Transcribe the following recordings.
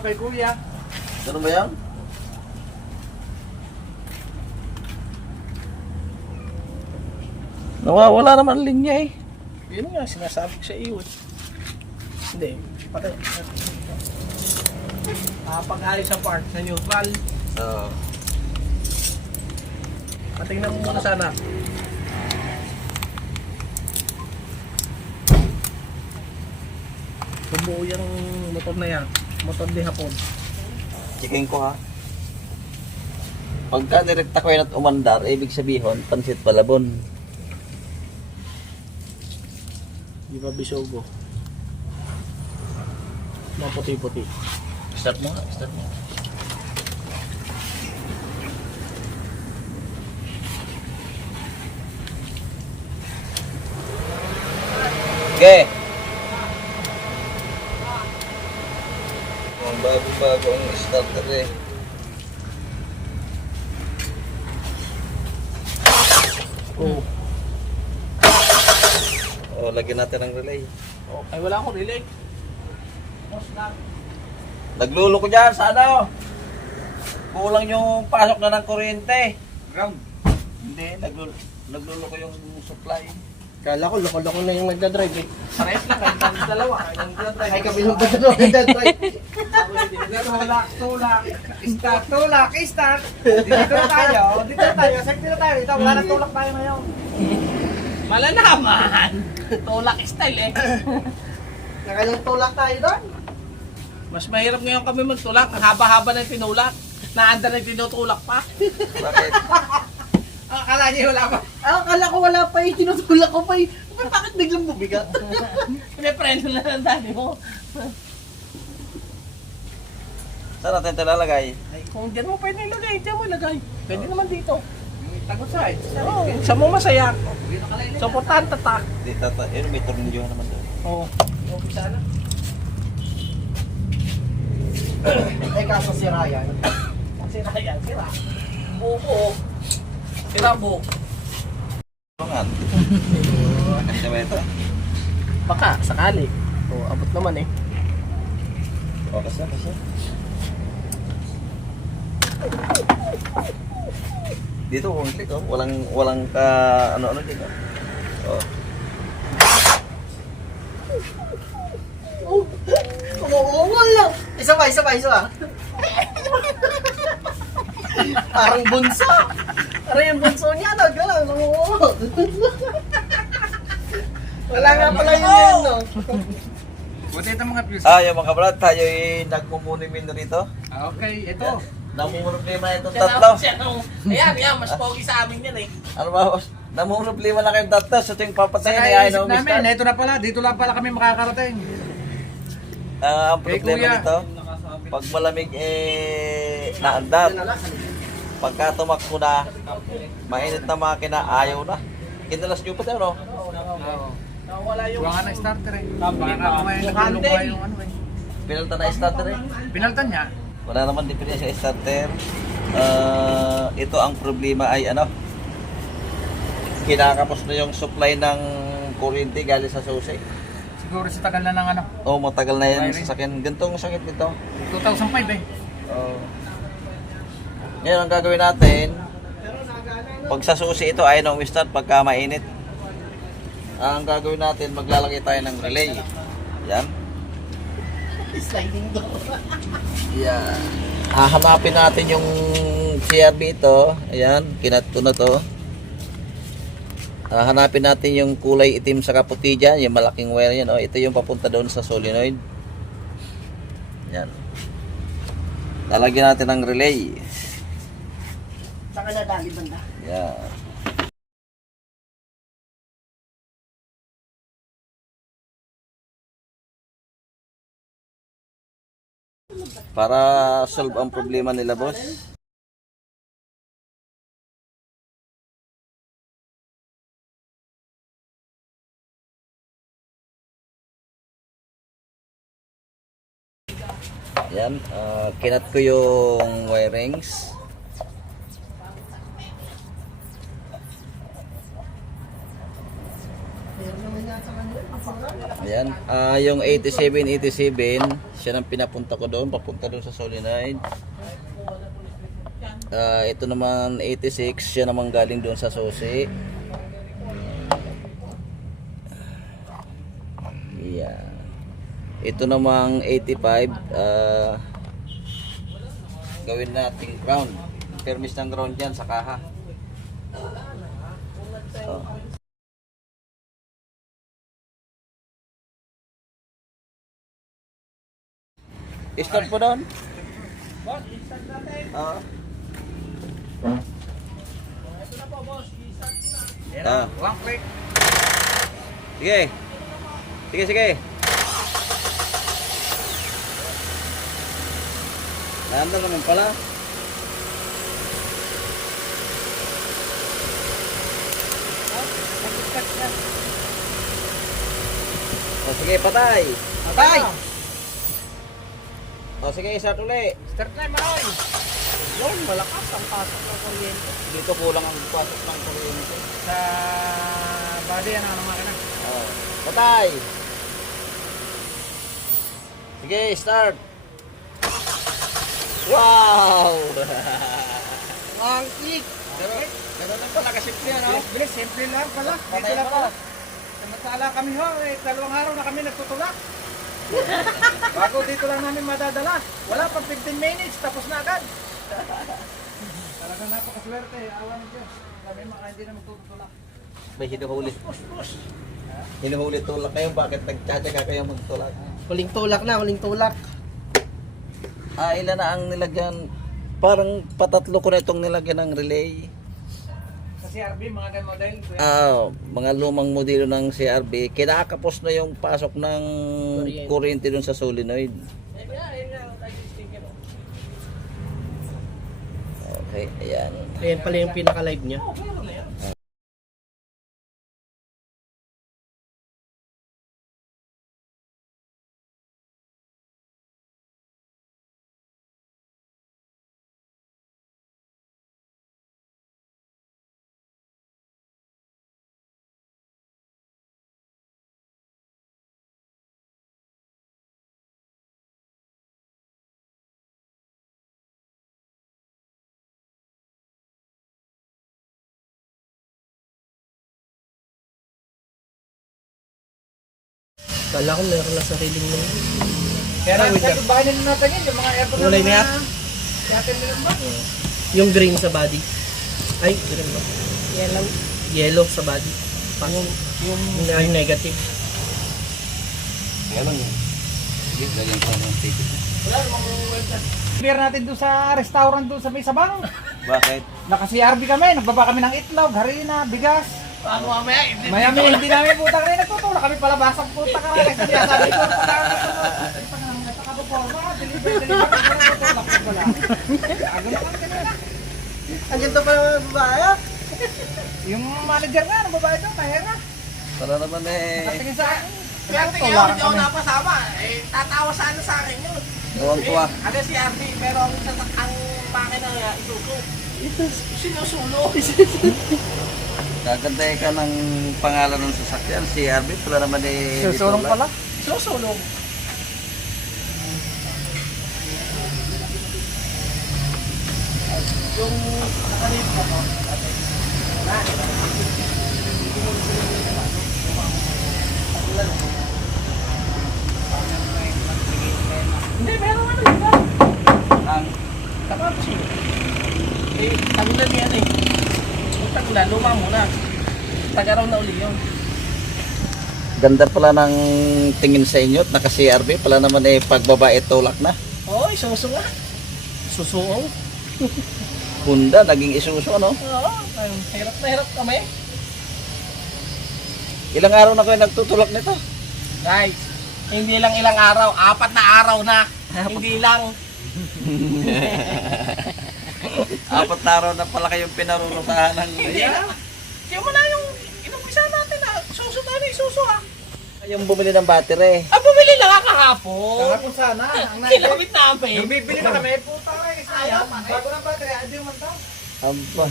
tayo kay Kuya. Ganun ba yan? Nawawala naman ang linya eh. Yun nga, sinasabi ko sa iyo eh. Hindi, patay. Ah, pag-ayos sa part, sa neutral, Oo. patingnan mo muna sana. Bumuo yung motor na yan. Motor di hapon. Checking ko ha. Pagka direkta ko yan at umandar, ibig sabihin, pansit palabon. Di ba bisogo? Mga puti-puti. Start mo nga, start mo. Okay. Ang bago-bago ang starter eh. Oo. O, lagyan natin ng relay. Oh, ay wala akong relay. Naglulo ko dyan sa ano? Kulang yung pasok na ng kuryente. Ground. Hindi, naglulo, naglulo ko yung supply. Kala ko, loko-loko na yung nagdadrive eh. Parehas lang, kahit ang dalawa. Ang dalawa. Ay, kabilang ba na nagdadrive? Tulak, tulak. Start, tulak, start. Dito na tayo. Dito na tayo. Sakti na tayo. Dito, wala nang tulak tayo ngayon. Malalaman. Tulak style eh. Nakalang tulak tayo doon. Mas mahirap ngayon kami magtulak. Ang haba-haba na yung tinulak. Naanda na yung tinutulak pa. Bakit? Ah, Akala niyo wala pa. Ah, akala ko wala pa eh. Tinutulak ko pa eh. Bakit biglang bubigat? Pinapreno na lang dati mo. Saan natin ito lalagay? Ay, kung dyan mo pwede ilagay, dyan mo ilagay. Pwede naman dito. Tagot side. Oo, sa mo masaya. So, importante tatak. Dito, ta, yun, may tornilyo naman doon. Oo. Okay sana. Eh, kaso si Ryan. Sira yan, sira. Buko. Sira buko. Tungan. Kasi ba ito? Baka, sakali. Oo, abot naman eh. O, kasi, kasi. Dito, kung click, oh. Walang, walang ka, ano-ano dito. Oh. Oh, oo, wala. Isa pa, isa pa, isa pa. Parang bunso. Parang yung bunso niya, no? Gano'n, oo. Wala nga pala yun yun, no? Buti ito mga fuse. Ah, yung mga brad, tayo ay nagmumuni-min rito. Ah, Okay, ito. Namumroblema itong Siya tatlo. na- siya nung- Ayan, yan, mas pogi sa amin yan eh. Ano ba, boss? Namumroblema na kayong tatlo. So, ito yung papatayin ni Ayaw isip namin, ito na pala. Dito lang pala kami makakarating. Ah, ang Kay problema Kuya. nito, pag malamig eh, naandar. Pagka tumakbo na, mainit na makina, ayaw na. Kinalas nyo pa tayo, no? Oo. Nawala yung... Nga ng starter eh. Baka pa, nga may yung ano eh. Pinalta na starter eh. Pinaltan niya. Wala naman diferensya sa starter. Ah, ito ang problema ay ano, kinakapos na yung supply ng kuryente galing sa susi. Siguro sa tagal na ng ano. Oh, matagal na yan sa sakyan. Gantong sakit nito. 2005 eh. Oh. Ngayon, ang gagawin natin, pag sa susi ito ay nung start pagka mainit. Ang gagawin natin, maglalagay tayo ng relay. Yan. Sliding door. Yan. Hahanapin natin yung CRB ito. Ayan, kinat ko na to. Hahanapin natin yung kulay itim sa kaputi dyan, yung malaking wire yan. Oh, ito yung papunta doon sa solenoid. Yan. Lalagyan natin ng relay. Saka na dali banda. Yan. Para solve ang problema nila, boss. Yan, ah, kinat ko yung wirings. Ayan. Ah, yung 87, 87, siya nang pinapunta ko doon, papunta doon sa solenoid. Ah, ito naman 86, siya naman galing doon sa susi. Yeah. Ito namang 85, ah, gawin nating ground. Permis ng ground yan sa kaha. Start po doon. Boss, i-start natin. Oo. Ito na po, boss. I-start ko na. Yan Ah. na, one click. Sige. Sige, sige. Nanda naman pala. O sige, patay. Patay! O sige, start uli. Start time, Maroy! Yun, malakas ang pasok ng kuryente. Dito kulang ang pasok ng kuryente. Sa body, ano ang makina? O, patay. Sige, start. Wow! Click! Ganun, ganun lang pala kasimple ano? Bilis, simple lang pala. Dito Patay lang pala. pala. Samantala kami ho, eh, dalawang araw na kami nagtutulak. Bago dito lang namin madadala. Wala pang 15 minutes, tapos na agad. Talagang napakaswerte, awa ng Diyos. Kami mga hindi na magtutulak. May hinuhuli. Push, push. Hinuhuli tulak kayo, bakit nagtsatsaga kayo magtulak? Huling tulak na, huling tulak. Ah, ilan na ang nilagyan? Parang patatlo ko na itong nilagyan ng relay. CRB, mga ganyan model. kuya. Ah, mga lumang modelo ng CRB, kinakapos na yung pasok ng Kuryente. kuryente dun sa solenoid. Okay, ayan. Ayan pala yung pinaka-live niya. Oh, Kala ko meron na sariling mo. Kaya na, sa bahay nila natin yun, yung mga Kulay na yan? Ba? Yung green sa body. Ay, green ba? Yellow. Yellow sa body. Yung, yung, yung negative. Lang yun. Sige, lagyan ko ng ticket. Clear natin doon sa restaurant doon sa may sabang. Bakit? Naka-CRB kami, nagbaba kami ng itlog, harina, bigas. Ano mamaya? Hindi. Mayami, hindi namin puta kami nagtutulak kami pala basang puta ka rin. Kaya sabi ko, Pagkakabuporma, deliver, deliver, nagtutulak ko pala. Gago na kami kanina. Andiyan to pala mga babae. Yung manager nga, ng babae doon, mahera. Para naman eh, Nakatingin sa akin. Kaya tingnan ko, hindi ako napasama. Eh, tatawa sana sa akin yun. ewan ko ah. Eh, ano si RD, pero ang, sa- ang makina niya, isuko. Sinusulo. Kakantay ka ng pangalan ng sasakyan, CRB, pala naman eh. Lang. pala. Susulong. Yung nakalit po. Hindi, meron ano yun ba? Ang Tapos yun. Eh, tagulan yan eh. Tagulan, luma muna. Tagaraw na uli yun. Ganda pala ng tingin sa inyo at naka-CRB pala naman eh pagbabae tulak na. Oo, isuso nga. Susuong. Honda, naging isuso ano. Oo, hirap na hirap kami. Ilang araw na kayo nagtutulak nito? Guys, hindi lang ilang araw, apat na araw na. hindi lang. Apat na araw na pala kayong pinarurusahan ng Hindi lang. Yung mo na yung inumpisa natin na suso tayo isuso ha. Yung bumili ng battery. Ah, bumili lang ako kahapon. Kahapon sana. Ang natin. Kinamit namin. Yung bibili na kami, puta ka eh. Sayang. Bago ng battery, hindi man daw. Aba.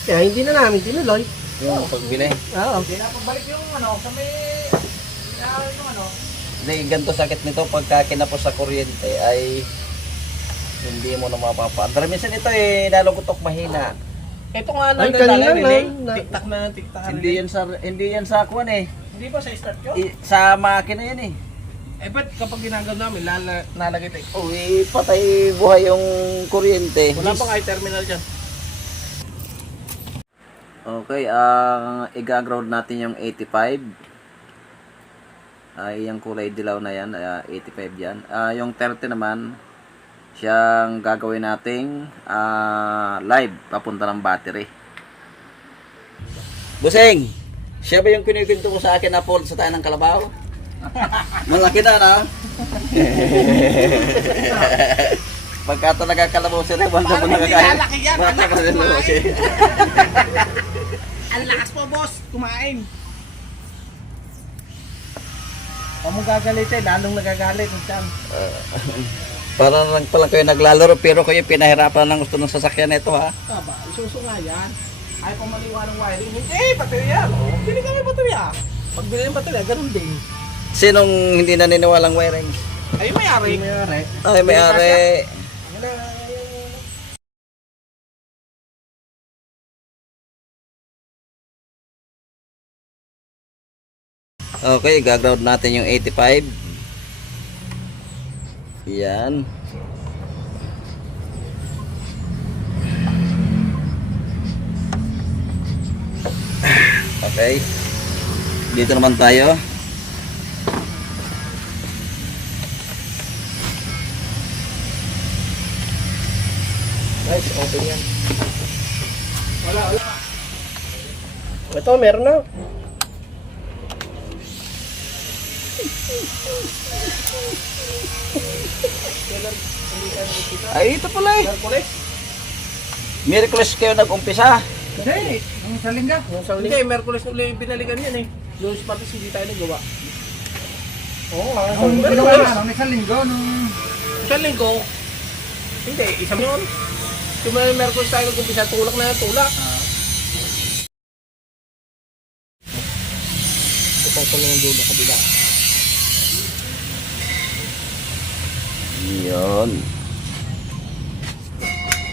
Kaya hindi na namin tinuloy. Yung pagbili. Oo. Hindi na pagbalik yung ano, sa may... Ah, yung ano, Hindi, ganito sakit nito pagka kinapos sa kuryente ay hindi mo na mapapaandar. Minsan ito eh, nalugutok mahina. Ito nga Ay, na kanina nagdala relay. lang, na- Tiktak na ng tiktak. Hindi yan sa hindi yan sa kuan eh. Hindi ba sa start yun? I- sa makina yan eh. Eh, ba't kapag ginagawa namin, lala, nalagay tayo? Uy, patay buhay yung kuryente. Wala pa kayo terminal dyan. Okay, ang i-ground natin yung 85. Ay, yung kulay dilaw na yan, ah, 85 yan. Ah, yung 30 naman, siyang gagawin nating ah, live, papunta ng battery. Buseng, siya ba yung kinikwento ko sa akin na fault sa tayo ng kalabaw? Malaki na, no? Pagka talaga kalabaw sila, banda mo nakakain. lalaki yan, ko mo siya. Ang lakas po, boss! Kumain! Huwag mo gagalitin, lalong nagagalit ang tiyan. Para lang pala kayo naglalaro pero kayo pinahirapan ng gusto ng sasakyan nito ha. Taba, isuso nga yan. Ayaw pa maliwa ng wiring. Hindi, baterya. Oh, bili kami baterya. Pag bili ng baterya, ganun din. Sinong hindi naniniwalang wiring? Ay, may-ari. May-ari. Ay, may-ari. Okay, gaground natin yung 85. Yan. Okay. Dito naman tayo. Guys, open yan. Wala, wala. Ito, meron na. Ay, ito pala eh. Merkulis? Miraculous kayo nag-umpisa. hindi, yung sa lingga. Yung sa Hindi, Merkulis uli binalikan yan eh. Noong Spatis hindi tayo nagawa. Oo, nga. Nung Pero ginawa na, nung isang linggo, nung... Isang linggo, hindi, isang yun. Yung may Merkulis tayo nag-umpisa, tulak na yung tulak. Ito pa lang yung dulo kabila. Yun.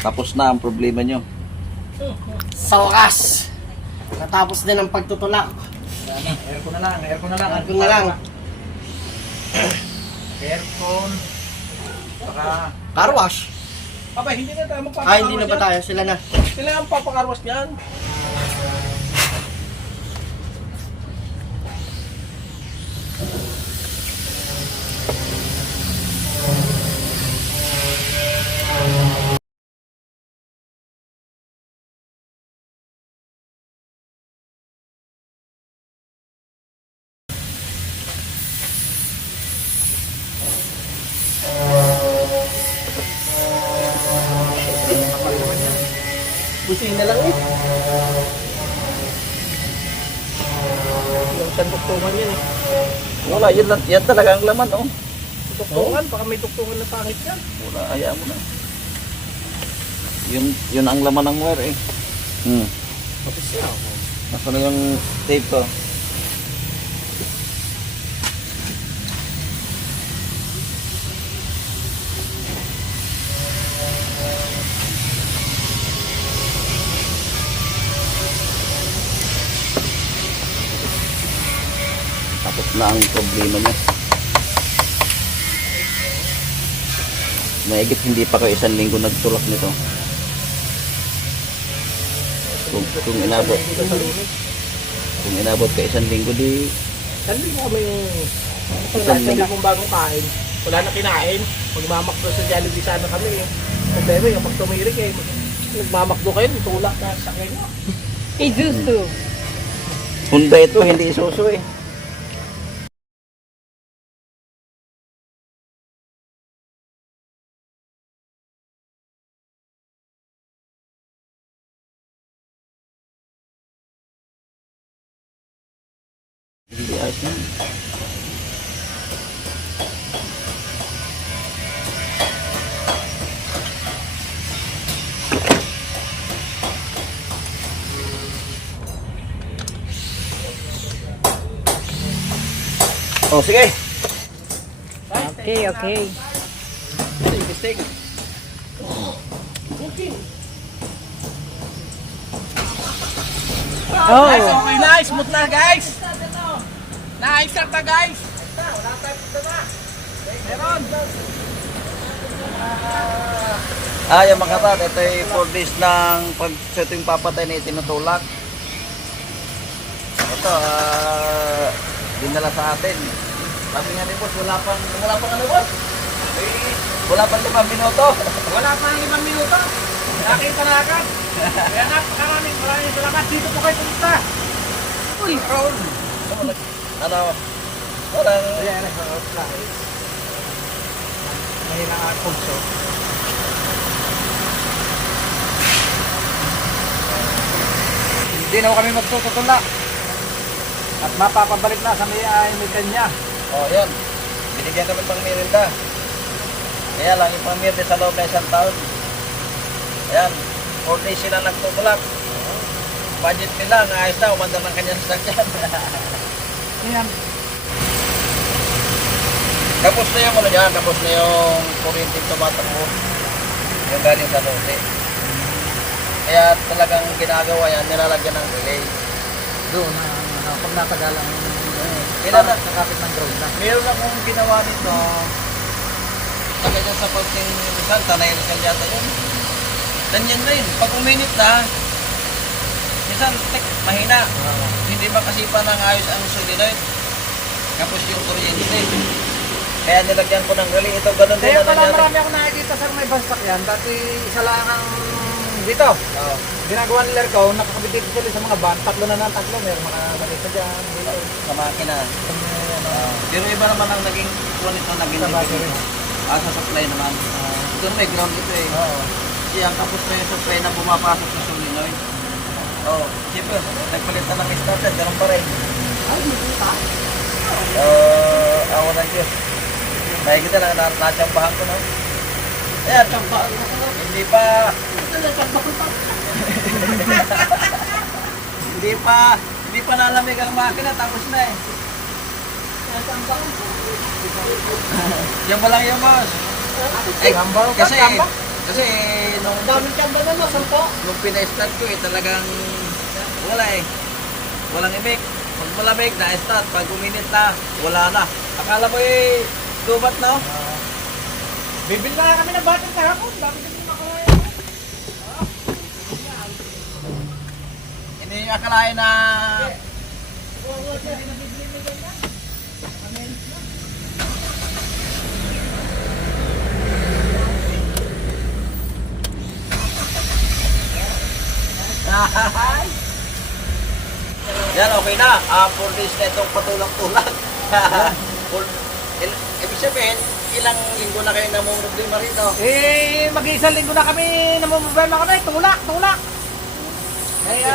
Tapos na ang problema nyo. Sa wakas, natapos din ang pagtutulak. Aircon na lang, aircon na lang. Aircon na lang. Aircon. Saka... Car wash. Aba, hindi na tayo magpapakarwas Ah, hindi na ba tayo? Sila na. Sila ang papakarwas niyan. Busin na lang eh. Yung sa duktungan yan eh. Wala, yan, lang- yan talaga ang laman, oh. Duktungan, baka may duktungan na pangit yan. Wala, hayaan mo na. Yun, yun ang laman ng wire, eh. Hmm. Nasa na yung tape ko. Tapos na ang problema niya. Maigit hindi pa kayo isang linggo nagtulak nito. Kung, kung inabot, kung inabot ka isang linggo di Sabi mo kami yung Isang isang linggo. kong bagong kain. Wala na kinain. Magmamakdo sa Jollibee sana kami. eh. Problema yung pag tumirik eh. Nagmamakdo kayo, tulak na sa kanya. Izuzu. Honda ito, hindi isuso eh. Oh, sige. Okay, okay. Mistake, mistake. Oh. Guys, okay na. Smooth guys. Nice na ta guys. Ah, yung mga katat, ito ay 4 days ng pag so ito yung papatay na itinutulak. Ito, ah, dinala sa atin. Sabi nga ni boss, wala pang, wala pang ano boss? Eh, wala pang limang minuto. Wala pa ng limang minuto. Nakita na agad. Kaya napakaraming maraming salamat. Dito po kayo pumunta. Uy, Raul. Ano? Parang, Ayan, nasa flies. Mahina ang pulso. Hindi na kami magtututula. At mapapabalik na sa may ay may kanya. oh yan. Binigyan kami pang merinda. Kaya lang, yung pang sa loob na isang taon. Ayan, 4 days sila nagtutulak. Budget nila, naayos na, umanda ng kanyang sasakyan. Ayan. Tapos na yung ano niya, tapos na yung kuryente tumatakbo. Yung galing sa lote. Kaya talagang ginagawa yan, nilalagyan ng relay. Doon, uh, pag natagalang Ilan na? nakapit ng ground na. Meron akong ginawa nito. Tagay dyan sa pagting Rizal, Tanay Rizal yata yun. Ganyan rin, pag uminit na, minsan tek, mahina. Hindi makasipa ng ayos ang solenoid. Tapos yung kuryente. Kaya nilagyan ko ng relay. Ito ganun din Kaya na pala nangyari. marami ako nakikita sa may bastak yan. Dati isa lang ang dito. Oo. Ginagawa nila ko, nakakabit dito sila sa mga van. Tatlo na ng tatlo. Meron mga balita dyan. Dito. sa makina. Ah, pero iba naman ang naging kuha nito, naging Sa battery. Ah, sa supply naman. ito may ground ito eh. Oo. Kasi ang tapos na yung supply na pumapasok sa solenoid. Oo. Oh, siyempre, nagpalitan ng starter, ganun pa rin. Ay, hindi pa. Uh, ako na Diyos. Kaya kita na natsambahan ko na. Ayan, hindi pa, hindi pa, hindi pa nalamig ang makina, tapos na eh. Yan ba lang yung boss? Eh, kasi, gambar? kasi nung, Daming kanda na sampo. nung pina-start ko eh, talagang wala eh. Walang imik. Pag malamig, na-start. Pag uminit na, wala na. Akala mo eh, tubat na. oh. Bibili na kami ng batang kahapon. Dami kami makakaya. Hindi nyo akalain na Yan, okay na. Ah, for this na itong patulak-tulak. For, il, ibig sabihin, ilang linggo na kayo namumroblema rito. Eh, mag-iisang linggo na kami namumroblema kami. Tulak, tulak. Kaya,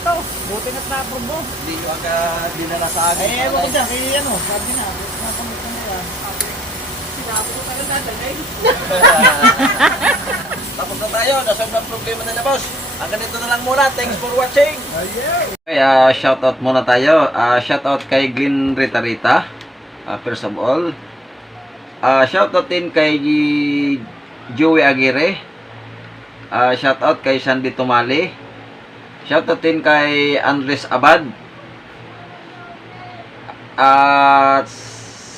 ito, buti na't na-approve mo. Hindi nyo agad dinala sa akin. Eh, ko dyan, kaya ano, sabi na, nakamit na yan. Tapos na tayo, nasolve ang problema nila boss. Ang ganito na lang muna. Thanks for watching. Kaya shoutout muna tayo. Ah, shoutout kay Glenn Rita Rita. Ah, first of all. Ah, shoutout din kay Joey Aguirre. Ah, shoutout kay Sandy Tumali. Shoutout din kay Andres Abad. At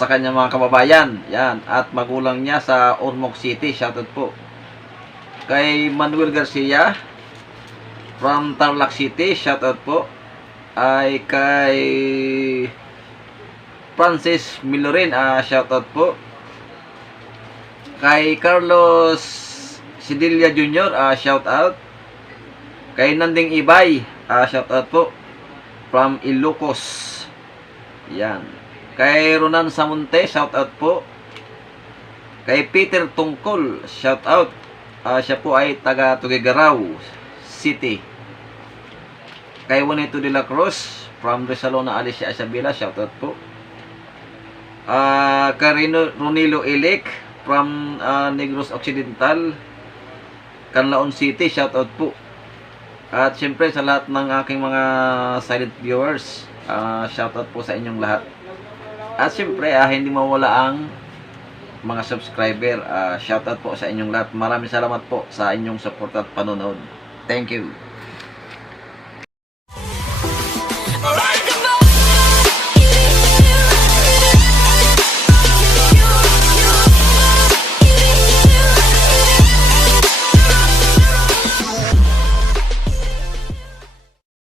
sa kanyang mga kababayan. Yan. At magulang niya sa Ormoc City. Shoutout po. Kay Manuel Garcia from Tarlac City. Shoutout po. Ay kay Francis Milorin. Ah, shoutout po. Kay Carlos Sidilia Jr. Ah, shoutout. Kay Nanding Ibay. Ah, shoutout po. From Ilocos. Yan. Kay Ronan Samonte, shout out po. Kay Peter Tungkol, shout out. Ah, siya po ay taga Tugigaraw City. Kay Juanito de la Cruz from Resalona Alicia Isabela, shout out po. Ah, kay Rino, Ronilo Ilik from ah, Negros Occidental, Canlaon City, shout out po. At syempre sa lahat ng aking mga silent viewers, ah, shout out po sa inyong lahat. At siyempre, ah, hindi mawala ang mga subscriber. Ah, shoutout po sa inyong lahat. Maraming salamat po sa inyong support at panonood. Thank you.